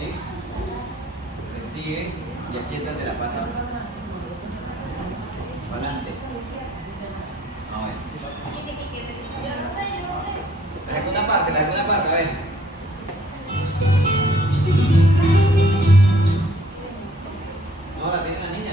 ¿Sí? Le sigue y aquí esta te la pasa para adelante. A ver. Yo no sé. La segunda parte, a ver. No, la tiene la niña.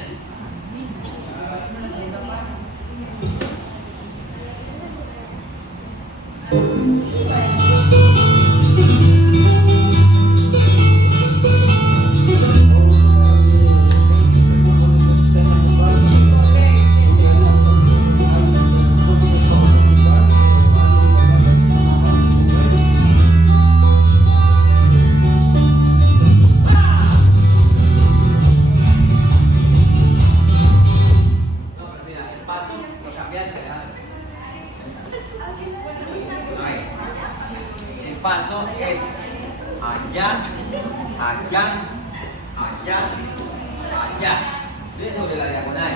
No, pero mira, el paso lo cambiaste. El paso es allá, allá, allá, allá. ¿Sí? Sobre la diagonal.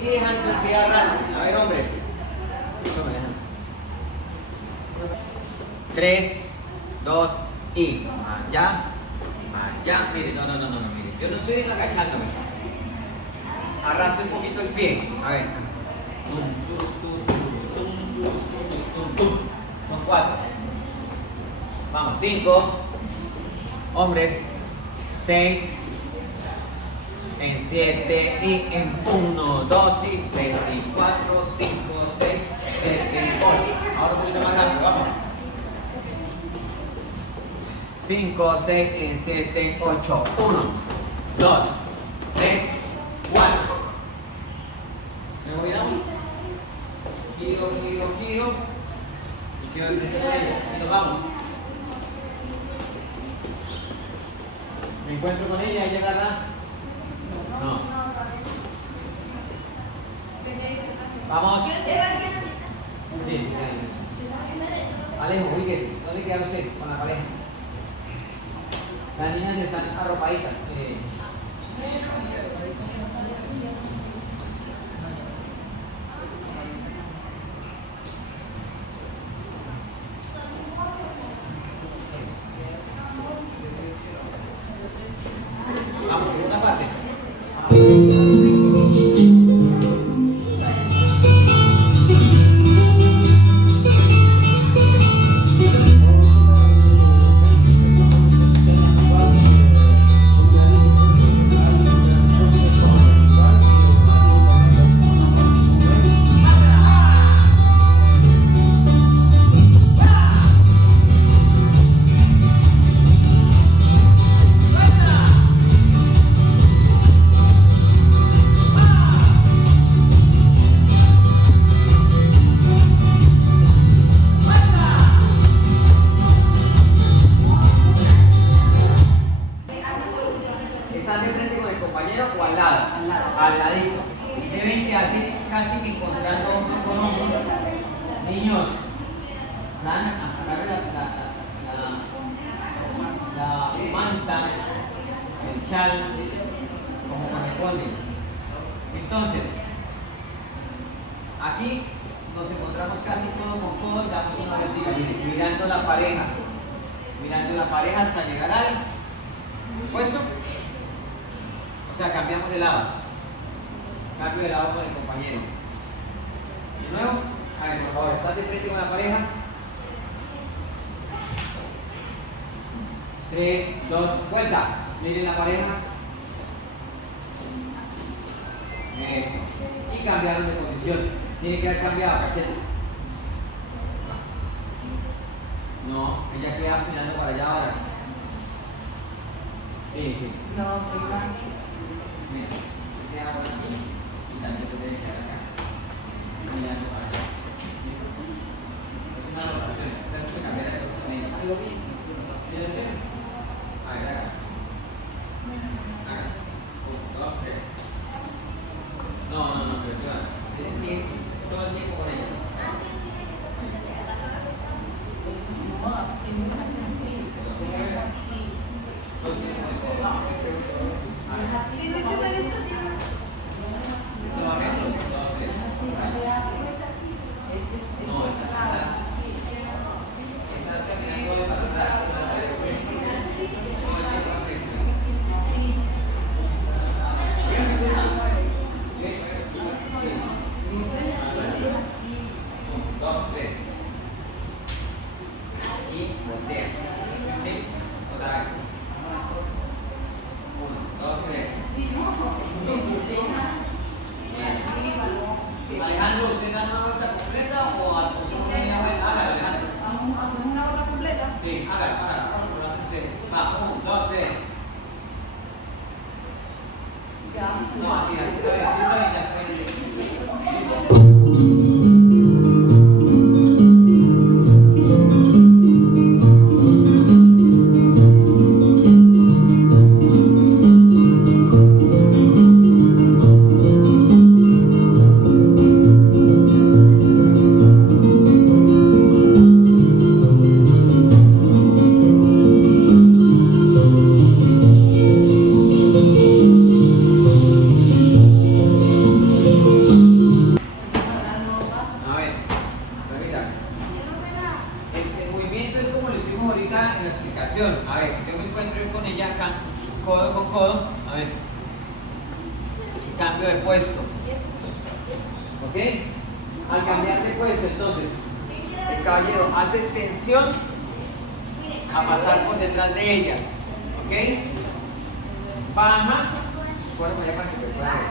Y dejan que quede arrastre. A ver, hombre. 3, 2 y allá, allá. Mire, no, mire. Yo no estoy agachándome. Arrastre un poquito el pie. A ver. Son 4. Vamos, 5. Hombres. 6. En 7 y en 1, 2 y 3 y 4, 5, 6, 7, 8. Ahora un poquito más rápido, vamos. 5, 6, 7, 8. 1, 2, 3, 4. ¿Me movilamos? Giro. Y giro el frente de ella. Y nos vamos. Me encuentro con ella, ella agarra. No. Vamos. Sí. Alejo, ubíquese. ¿Dónde queda usted con la pareja? Las niñas están arropaditas. Vamos, segunda parte. ¿Están de frente con el compañero o al lado? Al ladito. Deben quedarse casi que encontrando hombro con hombro. Niños, agarren la manta, el chal, como corresponde. Entonces, aquí nos encontramos casi todo con todo y damos una vertical, mirando la pareja hasta llegar al puesto. O sea, cambiamos de lado. Cambio de lado con el compañero. De nuevo, a ver, por favor, estás de frente con la pareja. 3, 2, vuelta. Miren la pareja. Eso. Y cambiaron de posición. Tiene que haber cambiado, cachete. No, ella queda mirando para allá ahora. Sí. No, pues Mira, te hago aquí y también te tienes que quedar acá. Mirando para allá. Es una rotación. Tenemos que cambiar de posición. ¿Algo bien? ¿Tienes bien? A ver, acá. Acá. 1, 2, 3. No, pero claro. Tienes que ir todo el tiempo con ella. codo con codo. A ver. Y cambio de puesto. ¿Ok? Al cambiar de puesto, entonces, el caballero hace extensión a pasar por detrás de ella. ¿Ok? Baja. Bueno, vaya para que te pueda ver.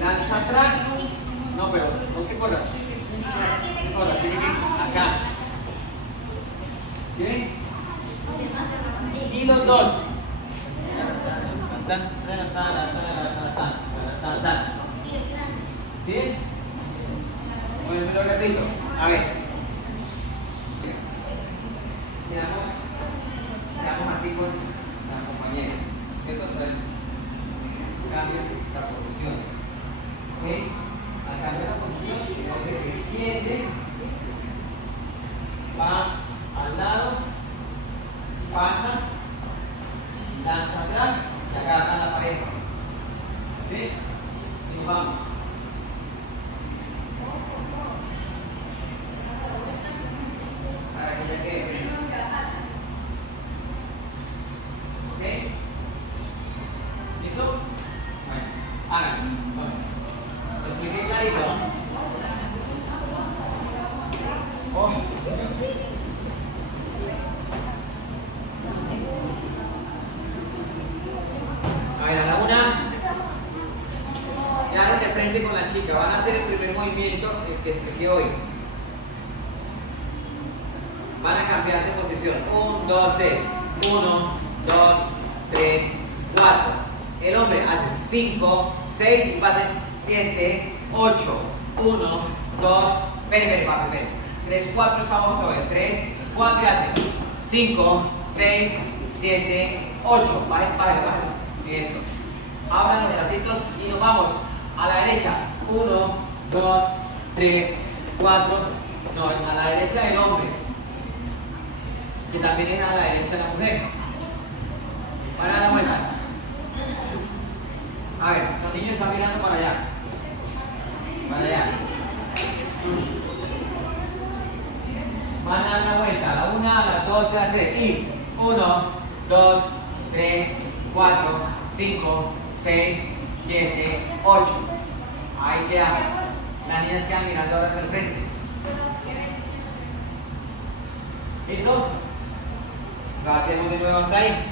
Lanza atrás. No, pero no te corras. No te corras, tiene que ir acá. ¿Ok? Y los dos. ¿Bien? Bueno, me lo repito. A ver. Quedamos así con la compañera. ¿Cierto? Entonces, cambia la posición. ¿Ok? Al cambiar la posición, el hombre extiende, va al lado, pasa, lanza atrás y agarra la pareja. ¿Ok? Y nos vamos. Para que ya quede frente. ¿Ok? ¿Listo? Bueno, háganlo. Bueno, lo expliqué clarito, ¿no? Oh. A ver, a la una. Quedaron de frente con la chica. Van a hacer el primer movimiento que expliqué hoy. Van a cambiar de posición. 1, 2, 3. 1, 2, 3, 4. El hombre hace 5, 6 y pasa 7, 8. 1, 2, ven, papi, ven. 3, 4 estamos otra vez. 3, 4 y hace 5, 6, 7, 8. Bájale. Eso. Abran los bracitos y nos vamos a la derecha. 1, 2, 3, 4. No, a la derecha del hombre. Que también es a la derecha de la mujer. Van a dar la vuelta. A ver, los niños están mirando para allá. Para allá. Van a dar la vuelta. A la 1, a la 2, a la 3. Y 1, 2, 3, 4, 5, 6, 7, 8. Ahí queda. Las niñas quedan mirando ahora hacia el frente. ¿Listo? Lo hacemos de nuevo hasta ahí.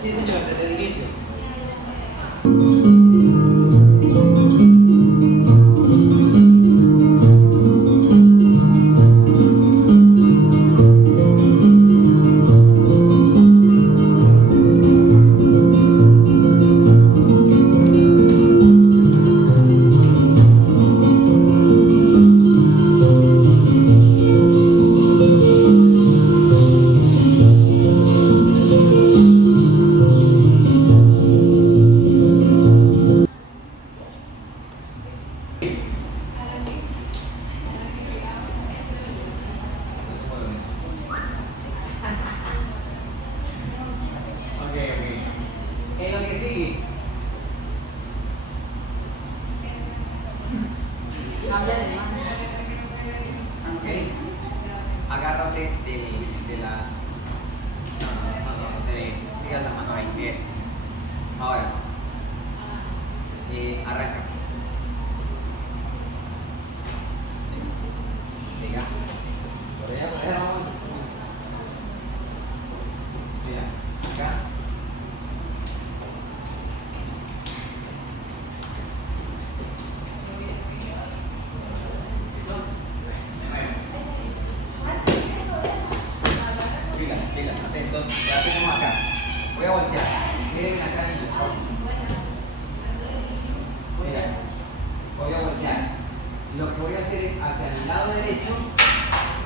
Sí, señor, desde el inicio. En lo que sigue. ¿Sí? Agárrate de la... No, sigas la mano ahí. Eso. Ahora. Arranca. Venga. Por allá, vamos. Mira, acá. Atentos, ya tenemos acá. Voy a voltear. Miren acá, niños. Mira, voy a voltear. Lo que voy a hacer es hacia mi lado derecho,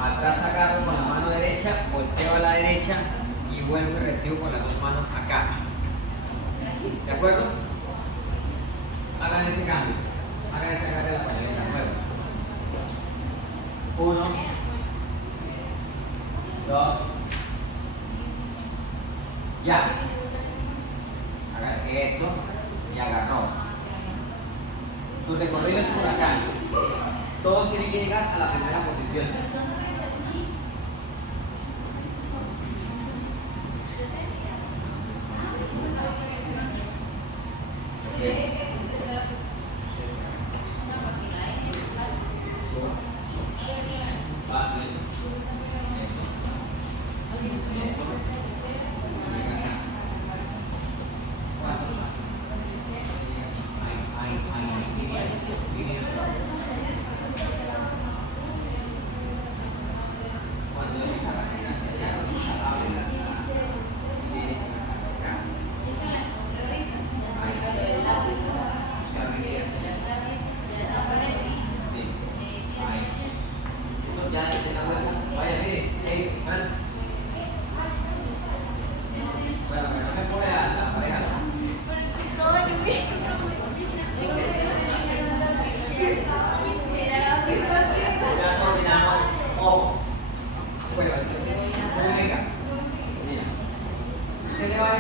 atrás agarro con la mano derecha, volteo a la derecha y vuelvo y recibo con las dos manos acá. ¿De acuerdo? Hagan ese cambio. Hagan ese cambio de la pañoleta. Nuevo. 1, 2, ya. Hagan eso y agarró. Su recorrido es por acá. Todos tienen que llegar a la primera posición.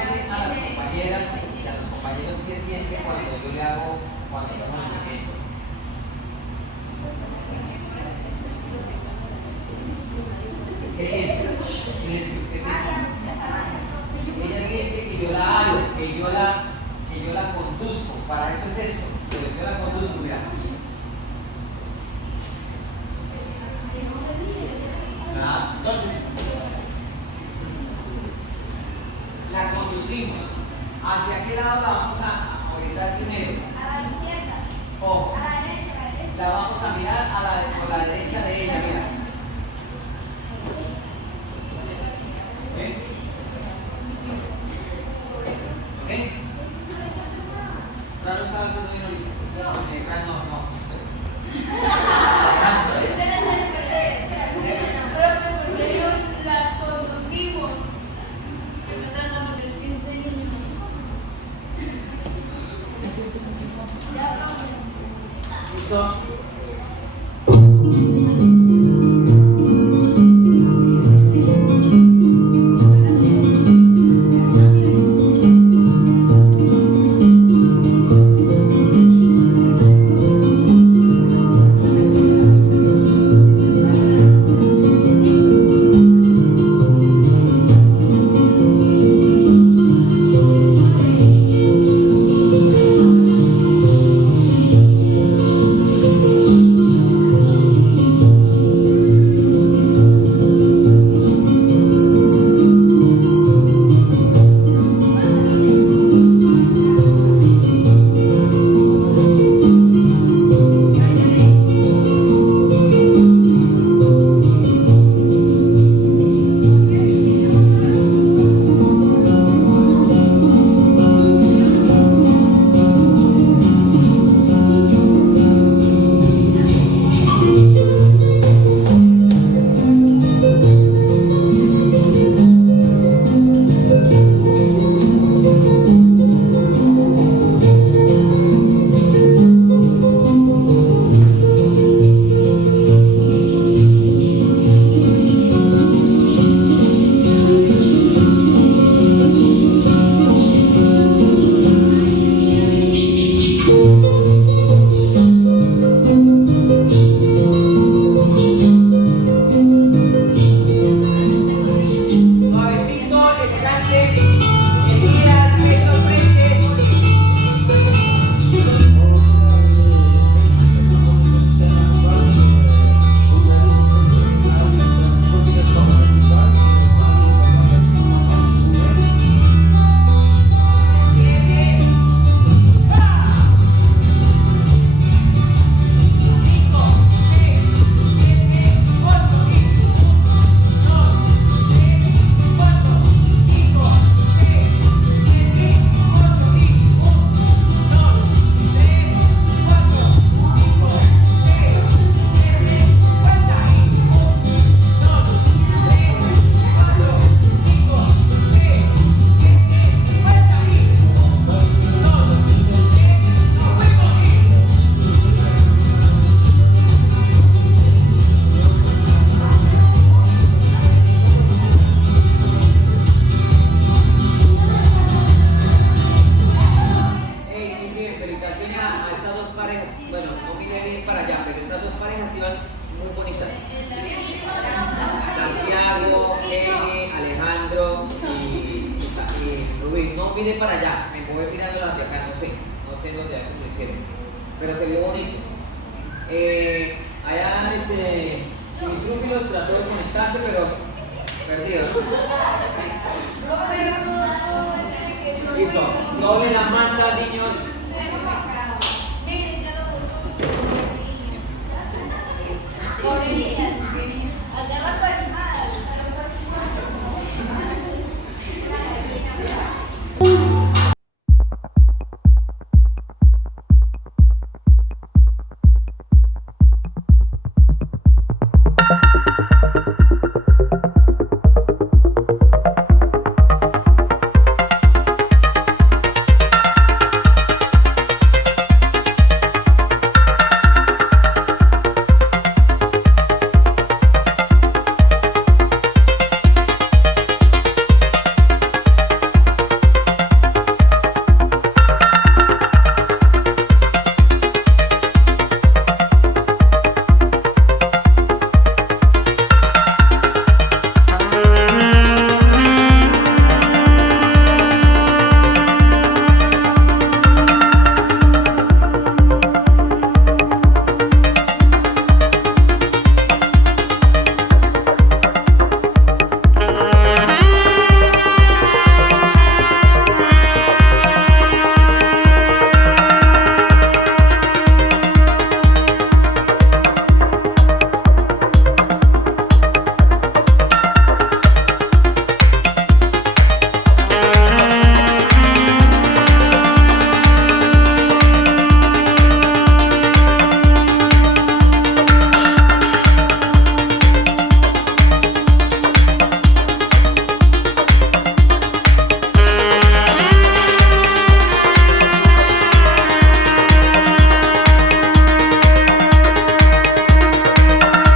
dicen a las compañeras y a los compañeros qué siente cuando yo le hago, cuando hacemos el movimiento? ¿Qué siente? ¿Qué siente? Ella siente que yo la hago, que yo la conduzco. Para eso es esto. Pero yo la conduzco, mira. La conducimos. ¿Hacia qué lado la vamos a orientar primero? A la izquierda. O A la derecha, a la derecha. la vamos a mirar por la derecha de ella, mira. ¿Ven? ¿Ven? ¿Ahora lo sabes hacer bien ahorita? No. ¿Listo? No mire para allá, me voy mirando las de acá, no sé dónde lo hicieron, pero se vio bonito. Allá Trúfilos trató de conectarse, pero perdido. Listo, doble la manta.